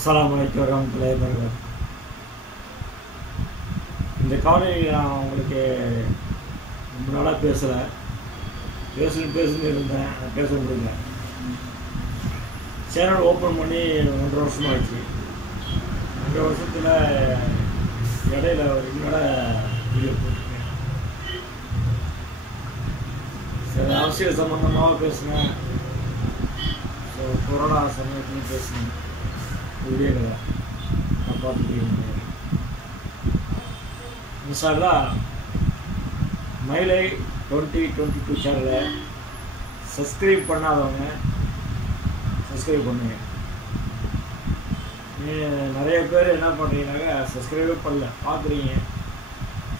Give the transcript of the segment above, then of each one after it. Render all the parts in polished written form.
அஸ்ஸலாமு அலைக்கும் வரஹ்மத்துல்லாஹி வபரகாத்துஹு. இந்த காலையில் நான் உங்களுக்கு ரொம்ப நாளாக பேசணுன்னு இருந்தேன், பேச முடியல. சேனல் ஓப்பன் பண்ணி 1.5 வருஷமாக ஆச்சு. 2 வருஷத்தில் இடையில ஒரு வீடியோ போட்டிருக்கேன். சில அரசியல் சம்பந்தமாக பேசினேன். ஸோ கொரோனா சமயத்துலையும் பேசினேன். வீடியோக்களை நான் பார்த்துக்கிட்டேன். இன்ஷா அல்லாஹ் மயிலை 2022 சேனலை சப்ஸ்கிரைப் பண்ணாதவங்க சப்ஸ்கிரைப் பண்ணுங்க. நிறைய பேர் என்ன பண்ணுறீங்கன்னாக்கா சப்ஸ்கிரைபே பண்ணல, பார்க்குறீங்க.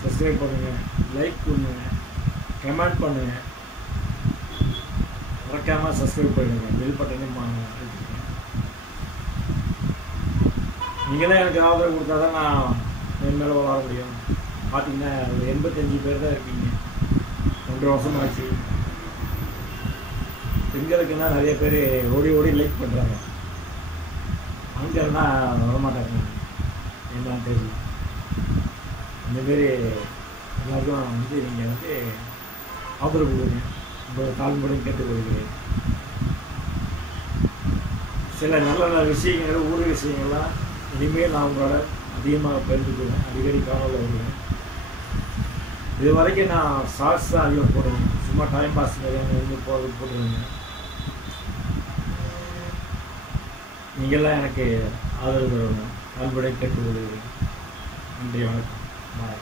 சப்ஸ்கிரைப் பண்ணுங்கள், லைக் பண்ணுங்க, கமெண்ட் பண்ணுங்கள், மறக்காமல் சப்ஸ்கிரைப் பண்ணுங்கள். பெல் பட்டனையும் அழுத்திக்கங்க. நீங்களே எனக்கு ஆதரவு கொடுத்தா தான் நான் மேலே வர முடியும். பார்த்தீங்கன்னா ஒரு 85 பேர் தான் இருக்கீங்க. 2 வருஷமாச்சு. பெண்களுக்குன்னா நிறைய பேர் ஓடி லைக் பண்ணுறாங்க. ஆண்கள்னா வரமாட்டாங்க, என்னன்னு தெரியல. இந்தமாரி எல்லாருக்கும் நீங்கள் ஆதரவு கொடுங்க. உங்களோட தாழ்மையுடன் கேட்டுக்கொள்கிறேன். சில நல்ல நல்ல விஷயங்கள், ஊர் விஷயங்கள்லாம் இனிமேல் நான் உங்களோட அதிகமாக பகிர்ந்துக்குவேன். அடிக்கடி காணொலியில் வருவேன். இது வரைக்கும் நான் ஷார்ட்ஸ் தான் அதிகம் போடுவேன். சும்மா டைம் பாஸ் போட்டுருவேங்க. நீங்கள்லாம் எனக்கு ஆதரவு தருவேன். தாழ்மையுடன் கேட்டுக்கொள்கிறேன். நன்றி, வணக்கம், பாய்.